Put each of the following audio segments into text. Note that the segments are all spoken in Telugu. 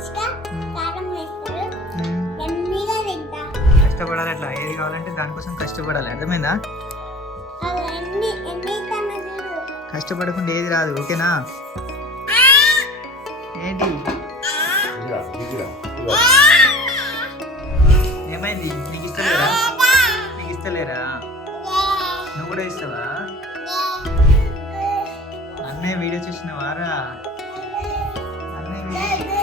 మంచిగా కారం వేస్తారు ఎమ్మిగా తింటా. కష్టపడాలి, అట్లా ఏది కావాలంటే దానికోసం కష్టపడాలి, అర్థమైందా? అవన్నీ ఎన్ని కన్నా చూడు. కష్టపడకుండా ఏది రాదు, ఓకేనా? ఏంటి ఏమైంది? నీకు ఇస్తలేరా? నీకు ఇస్తలేరా? నువ్వు కూడా ఇస్తావా? అన్నయ్య వీడియో చూసినవారా? అన్నయ్య వీడియో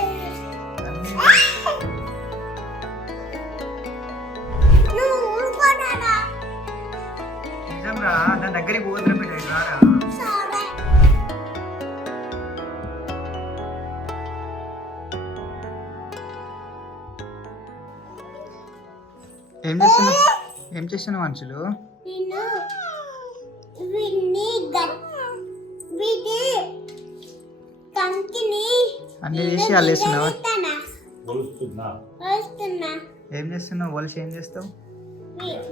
నిజం రా, నా దగ్గరికి పోతున్నా బిడ్డ, రారా. ఏం చేస్తున్నావు మనుషులు? నేను వీటి కంకిని అన్ని తీసి అల్లేస్తున్నావా? వస్తున్నా. ఏం చేస్తున్నావు? వలిసి ఏం చేస్తావు?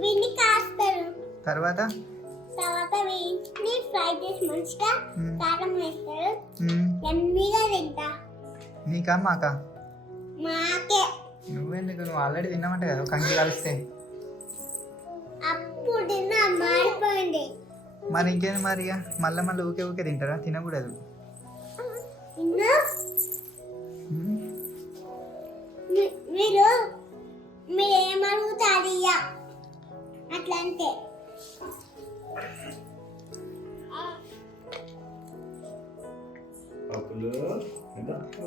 వీటిని కాస్తారు. తర్వాత వీటిని ఫ్రై చేసి మంచిగా కారం వేస్తారు ఎమ్మిగా తింటా. నీకా మాకా? మాకే. నువ్వెందుకు? నువ్వు ఆల్రెడీ తిన్నామంట కదా కంకి కలిస్తే. అప్పుడు తిన్నా మారిపోయింది. మరి ఇంకేంది మరి? ఇక మళ్ళీ ఊకే తింటారా? తినకూడదు. మీరు ఏమడుగుతారు ఇక అట్లా అంటే?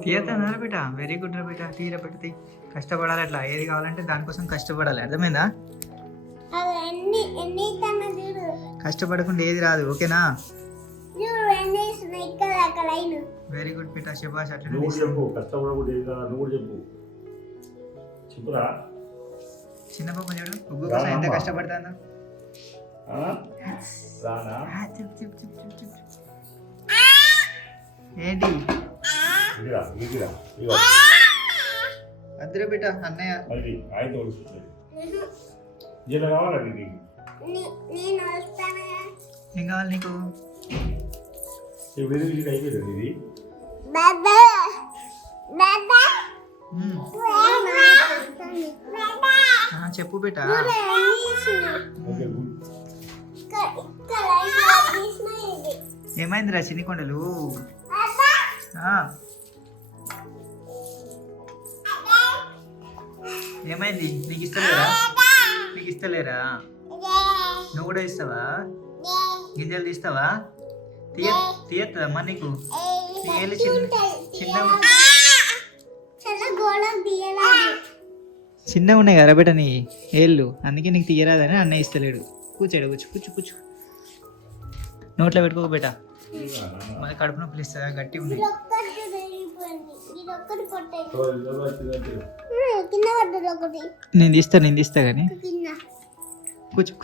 తీయతారా బిడ్డ? వెరీ గుడ్ రా బిడ్డ, తీరా పెట్టి కష్టపడాలి, అట్లా ఏది కావాలంటే దానికోసం కష్టపడాలి, అర్థమైందా? అవన్నీ ఎన్ని కన్నా చూడు. కష్టపడకుండా ఏది రాదు, ఓకేనా? ఇక్కడ అక్కడ వెరీ గుడ్ బిడ్డ, శభాష్. అట్లా చెప్పురా. చిన్న పాప చూడు, ఉగ్గు కోసం ఎంత కష్టపడతాను. ఏంటి అద్దరు బిడ్డ? అన్నయ్య ఏం కావాలి నీకు? చెప్పు బిడ్డ. ఏమైందిరా చినికొండలు? ఏమైంది? నీకు ఇస్తలేరా? నువ్వు కూడా ఇస్తావా? గింజలు తీస్తావా? తీయత్తదమ్మా నీకు? చిన్నగా ఉన్నాయి కదా బిడ్డ నీ ఏళ్ళు, అందుకే నీకు తీయరాదని అన్నయ్య ఇస్తలేడు. కూర్చోడు, కూర్చు. నోట్లో పెట్టుకోక బిడ్డ, మరి కడుపు నొప్పులు ఇస్తుందా? గట్టి ఉన్నాయి. నేను తీస్తా కానీ కూర్చో.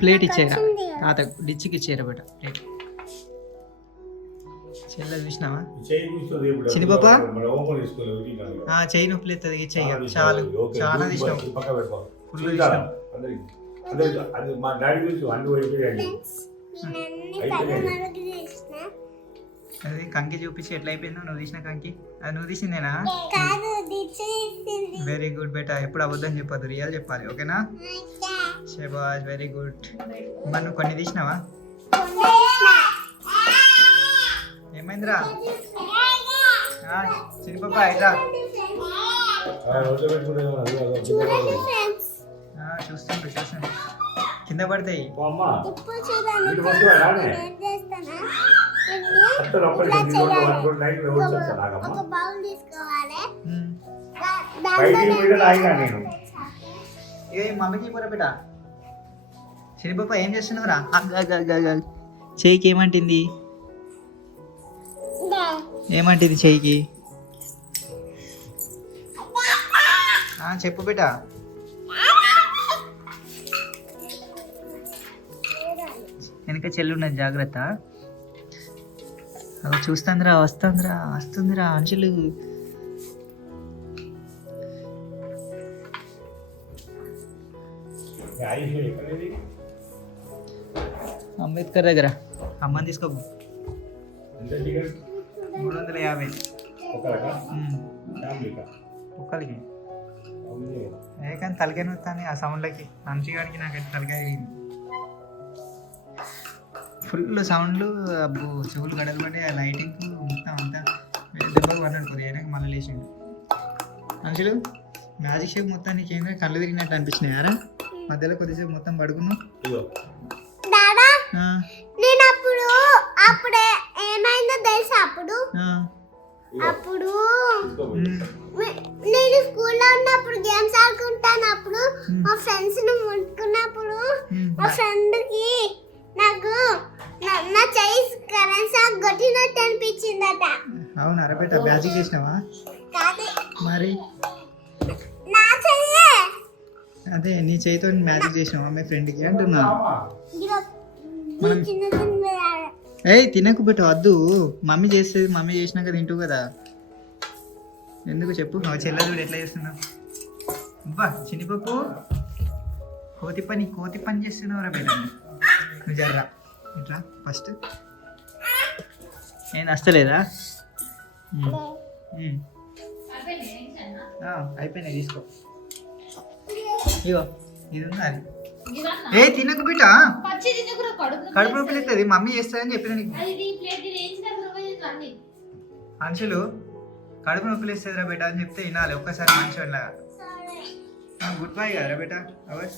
ప్లేట్ ఇచ్చేరా తాత? డిచ్చికి ఇచ్చేరా బిడ్డ ప్లేట్. చెల్ల చూసినావా చిన్ని పాప? చెయ్యి నొప్పి లేస్తుంది, ఇచ్చేయి. చాలు, చాలా తీసినావు, ఫుల్ తీసినావు. అది కంకి చూపించి ఎట్లా అయిపోయిందో నువ్వు తీసిన కంకి. అది నువ్వు తీసిందేనా? వెరీ గుడ్ బేటా, ఎప్పుడు అబద్ధం చెప్పద్దు, రియల్ చెప్పాలి, ఓకేనా? శబాష్, వెరీ గుడ్. మరి నువ్వు కొన్ని తీసినావా? ఏమైందిరా చిన్ని పాప? ఎట్లా చూస్తుండ్రు కింద పడతాయి. మమ్మీకి పోరా బిడ్డ. శనిపాప ఏం చేస్తున్నావురా? చెయ్యికి ఏమంటుంది? చెయ్యికి? చెప్పు బిడ్డ. వెనక చెల్లి ఉన్నది, జాగ్రత్త. అవి చూస్తుందిరా, వస్తుందిరా అంచులు. ఆయుష్ ఎక్కడది? అంబేద్కర్ దగ్గర అమ్మని తీసుకోకు. ఎంత టికెట్? 350 ఒకరికా? ఫ్యామిలీకా? ఒక్కరికి. అవును. కానీ తలకాయ నొత్తాను ఆ సౌండ్లకి. మంచిగానికి నాకైతే తలకాయ ఫుల్ సౌండ్లు. అబ్బో చెవులు గడలు పడి ఆ లైటింగ్ మొత్తం అంతా దెబ్బలు పడినాడు కొద్దిగా వెనక మళ్ళీ లేచిండు. మనుషులు మ్యాజిక్ షేప్ మొత్తం నీకు ఏంటంటే కళ్ళు తిరిగినట్టు అనిపించినాయారా? మధ్యలో కొద్దిసేపు మొత్తం పడుకున్నావు. ఇదిగో. దాదా నేను అప్పుడే ఏమైందో తెలుసా? అప్పుడు నేను స్కూల్లో ఉన్నప్పుడు గేమ్స్ ఆడుకుంటానప్పుడు మా ఫ్రెండ్స్ ని ముట్టుకున్నప్పుడు మా ఫ్రెండ్ కి నాకు నా చెయ్యి కరెంట్ షాక్ కొట్టినట్టు అనిపించిందట. అవును అరబెట్ట మ్యాజిక్ చేసినావా? కాదు మరి నా చెయ్యే. అదే నీ చేయితో మ్యాజిక్ చేసినావా మీ ఫ్రెండ్కి అంటున్నా. మనం చిన్న చిన్న ఏయ్ తినకు బిడ్డ వద్దు. మమ్మీ చేసేది మమ్మీ చేసినాక తింటావు కదా. ఎందుకు చెప్పు. మా చెల్లె చూడు ఎట్లా చేస్తున్నావు. అబ్బా చిన్నపప్పు కోతి పని చేస్తున్నావురా బిడ్డ. నువ్వు జర్రా ఇట్లా ఫస్ట్. ఏం వస్తలేదా? అయిపోయినాయి తీసుకో. ఇగో ఇది ఉంది అది. ఏ తినకు బిడ్డ కడుపు నొప్పి లేస్తుంది. మమ్మీ చేస్తుందని చెప్పిన నీకు. మనుషులు కడుపు నొప్పి లేస్తుందిరా బేట అని చెప్తే వినాలి ఒక్కసారి మనిషి వెళ్ళగా. గుడ్ బై కదరా బేట. అవర్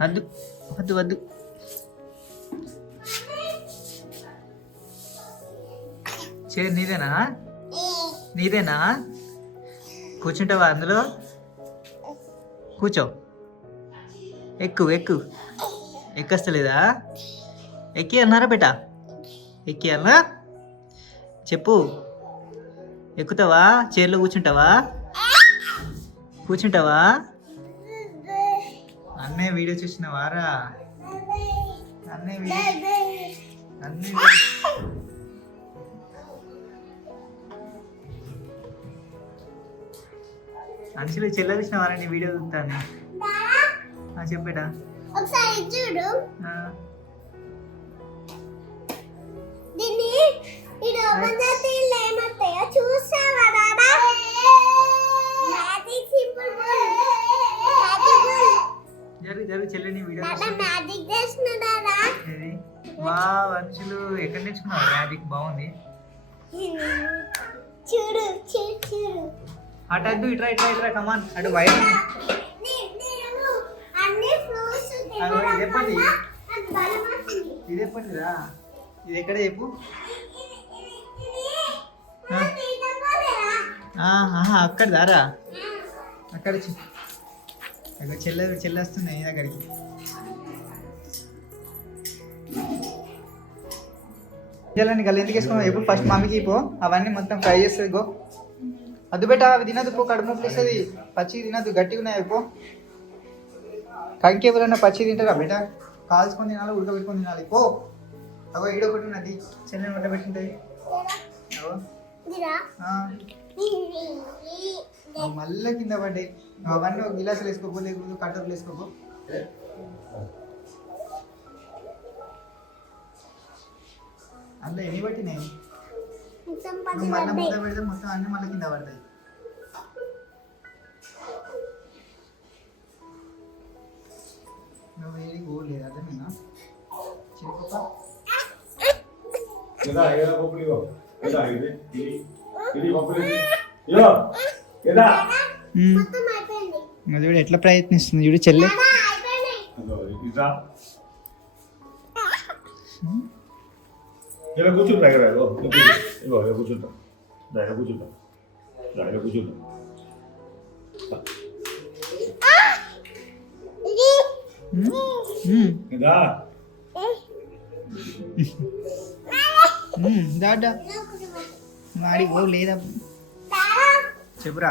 వద్దు వద్దు వద్దు. చే నీదేనా? కూర్చుంటావా అందులో? కూర్చో. ఎక్కస్తలేదా? ఎక్కి అన్నారా బేట? ఎక్కి అన్నా చెప్పు. ఎక్కుతావా? చైర్లో కూర్చుంటావా? అన్నయ్య వీడియో చూసినావారా? అన్నయ్య మనుషులు చెల్ల చూసినావారా? నీ వీడియో చూస్తాను. చెప్పేటా ఒకసారి చూడు. దీన్ని ఇది ఓపెన్ చేస్తే ఇలా ఏమవుతాయో చూసావా దాదా? మ్యాజిక్ సింపుల్ జరుగు చెల్లెని వీడియో దాదా మ్యాజిక్ చేస్తున్నా దాదా. వా మనుషులు ఎక్కడ నేర్చుకున్నావు మ్యాజిక్? బాగుంది. చూడు అటు అద్దు ఇట్రా కమాన్. అటు వైర్ ఇది ఎప్పటిదా? ఇది ఎక్కడ చెప్పు. అక్కడ దారా అక్కడ చెల్లేస్తున్నాయి నీ దగ్గరికి. చెల్లని గల్లి ఎందుకు వేసుకున్నావు? ఎప్పుడు ఫస్ట్ మమ్మీకి పో. అవన్నీ మొత్తం ఫ్రై చేస్తుంది. గో అద్దు బేట. అవి తినద్దు పో. కడుపు నొప్పి వస్తుంది. పచ్చి తినద్దు. గట్టిగా ఉన్నాయి పో. కంకి ఎవరైనా పచ్చి తింటారా బేట? కాల్చుకొని తినాలి, ఉడకబెట్టుకొని తినాలి పో. అగో ఈడొకటి ఉన్నది చెల్లెని ఉడకబెట్టింటుంది. మళ్ళీ కింద పడ్డాయి. అవన్నీ ఒక గిలాసులు వేసుకోపో, లేకపోతే కట్టర్లు వేసుకోపో. అందులో ఎన్ని పట్టినాయి? నువ్వు మళ్ళీ ముద్ద పెడితే మొత్తం అన్నీ మళ్ళీ కింద పడతాయి. నువ్వు వేడి పోలేదు అర్థమేనా? చిన్నపప్ప చూడు ఎట్లా ప్రయత్నిస్తుంది చూడు చెల్లె. కూర్చుంటా దాడా వాడి ఓ లేదా చెప్పురా.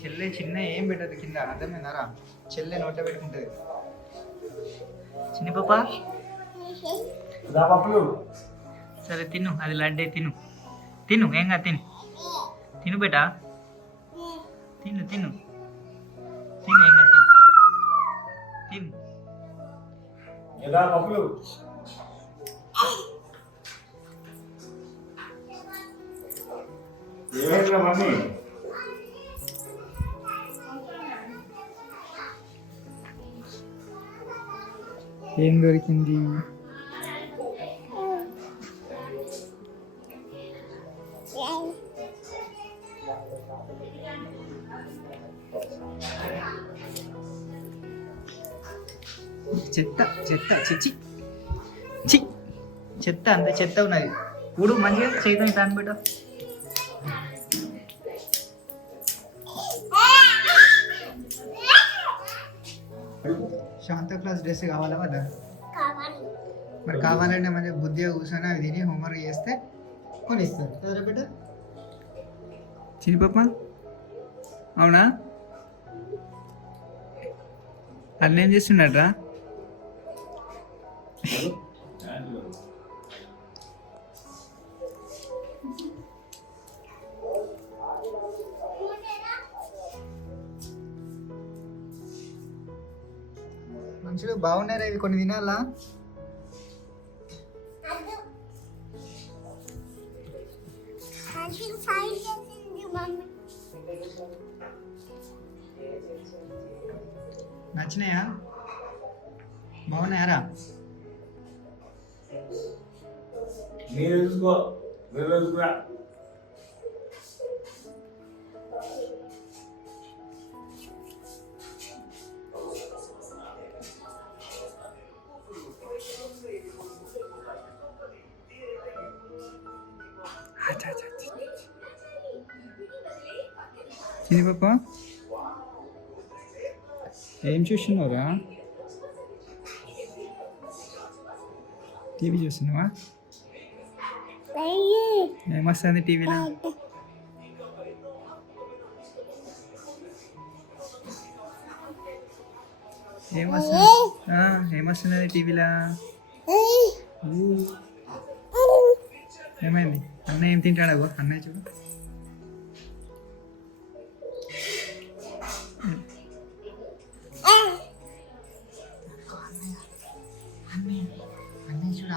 చెల్లె చిన్న ఏం పెట్టదు కింద అర్థమైందారా? చెల్లె నోట పెట్టుకుంటుంది. చిన్న పాప సరే తిను, అది లడ్డే తిను. తిను ఏం కాదు, తిను తిను బేటా, తిను తిను తిను ఏం కాదు, తిను తిను. ఎలా పప్పులు ఏమైందిరా మమ్మీ? ఏం దొరికింది? చెత్త చెత్త చిచ్చి చి చెత్త, అంత చెత్త ఉన్నది. ఊడు మంచిగా చేద్దాం దాన్ని బిడ్డ. శాంతా క్లాస్ డ్రెస్ కావాలా వద్దా? కావాలి. మరి కావాలంటే మంచిగా బుద్ధిగా కూర్చొని అవి తిని హోంవర్క్ చేస్తే కొనిస్తారు కదా బిడ్డ. చిన్ని పాప అవునా? అన్నీ ఏం చేస్తున్నాడ్రా? మనుషులు బాగున్నారా? ఇవి కొన్ని తినాలా? అది సాయి చేసింది మమ్మీ. నచ్చినాయా? బాగున్నాయారా? మీరు చూసుకో, మీరు చూసుకురా. చిన్ని పాప ఏం చూస్తున్నావురా? టీవీ చూస్తున్నావా? ఏమొస్తుంది టీవీలో? ఏమొస్తున్నది టీవీలో? ఏమైంది? అన్నయ్య ఏం తింటాడు? అన్నయ్య చూడు. అన్నయ్య చూడు,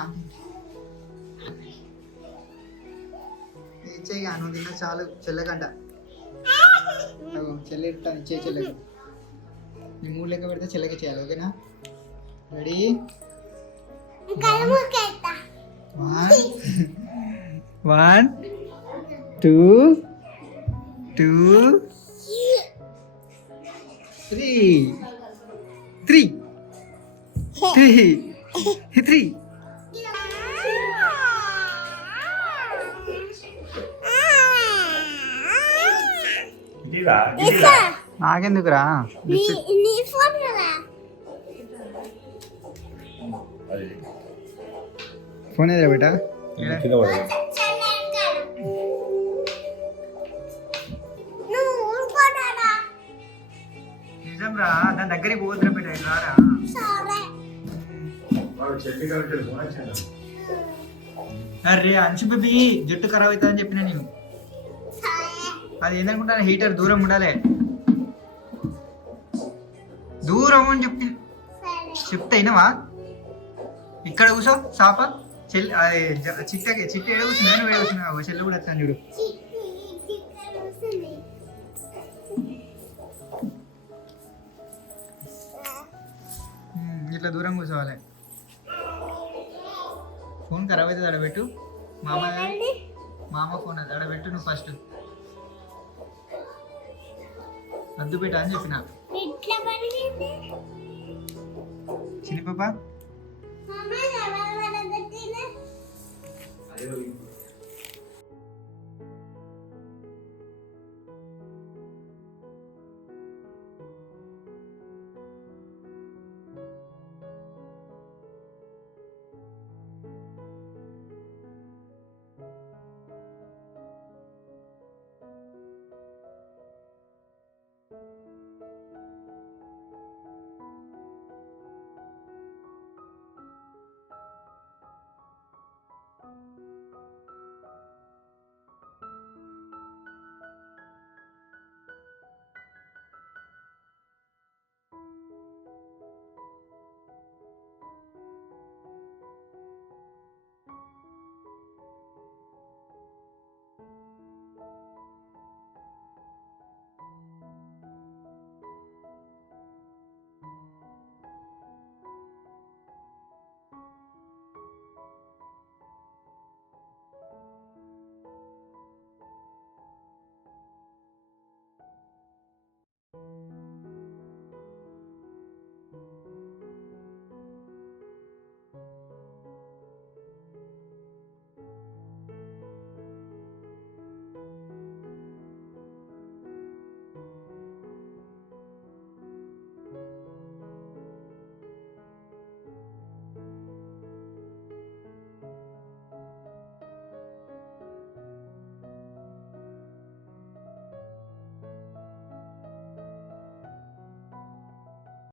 ఇచ్చేయి నువ్వు తిన్నా చాలు. చెల్లకంట చెల్లె ఇస్తాను, ఇచ్చే చెల్లెకి. నీ మూడు లెక్క పెడితే చెల్లెకి చేయాలి. ఓకేనా? రెడీ? 1 2 2 3 3 ఇదిరా, ఇదిరా. నాకెందుకురా? నీ ఫోన్ కదా. అది ఫోన్ ఏదిరా బేటా? కింద పడదు. నువ్వు ఊరుకోనాడా? నిజం రా, దాని దగ్గరికి పోతురా బేటా. రారా. సరే. వాడు చెట్టు కరెక్ట్ ఫోన్ వచ్చింది. అరే అంచు బేబీ, జుట్టు ఖరాబ్ అవుతుందని చెప్పిన నేను. సరే. అది ఏంటనుకుంటాను, హీటర్ దూరం ఉండాలి. దూరం అని చెప్తే అయినవా? ఇక్కడ కూర్చో సాప. చిట్టి ఏడ కూర్చున్నా? నువ్వు ఏడ కూర్చున్నావు? చెల్లి కూడా వచ్చాను చూడు. ఇట్లా దూరం కూర్చోవాలి. ఫోన్ ఖరాబ్ అవుతుంది, అడబెట్టు. మామ ఫోన్ అది అడబెట్టు నువ్వు ఫస్ట్. అద్దు పెట్టా అని చెప్పిన. ఇట్లా పడిగింది. చిన్ని పాప మమ్మీ ఎవరు వడగట్టిన? అదే